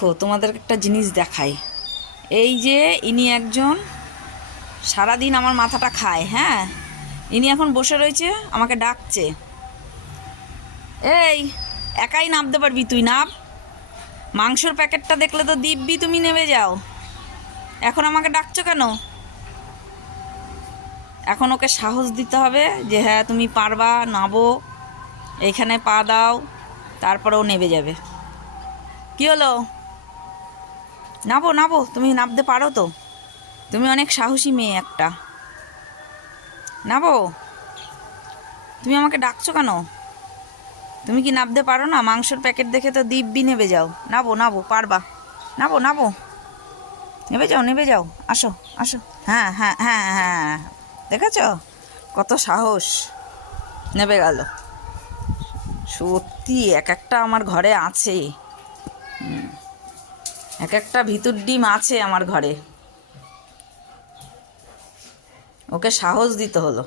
দেখো তোমাদের একটা জিনিস দেখাই। এই যে ইনি একজন সারাদিন আমার মাথাটা খায়, হ্যাঁ, ইনি এখন বসে রয়েছে, আমাকে ডাকছে, এই একাই নামতে পারবি তুই, নাম। মাংসর প্যাকেটটা দেখলে তো দিব্যি তুমি নেমে যাও, এখন আমাকে ডাকছো কেন? এখন ওকে সাহস দিতে হবে যে হ্যাঁ তুমি পারবা, নাবো, এইখানে পা দাও, তারপরে ও নেমে যাবে। কি হলো? নাবো নাবো, তুমি নামতে পারো তো, তুমি অনেক সাহসী মেয়ে একটা, নাবো। তুমি আমাকে ডাকছো কেন? তুমি কি নামতে পারো না? মাংসর প্যাকেট দেখে তো দিব্যি নেমে যাও। নাবো নাবো, পারবা, নাবো নাবো, নেমে যাও নেমে যাও, আসো আসো। হ্যাঁ হ্যাঁ হ্যাঁ হ্যাঁ, দেখেছ কত সাহস, নেমে গেল। সত্যি এক একটা আমার ঘরে আছে, এক একটা ভিতর ডিম আছে আমার ঘরে, ওকে সাহস দিতে হলো।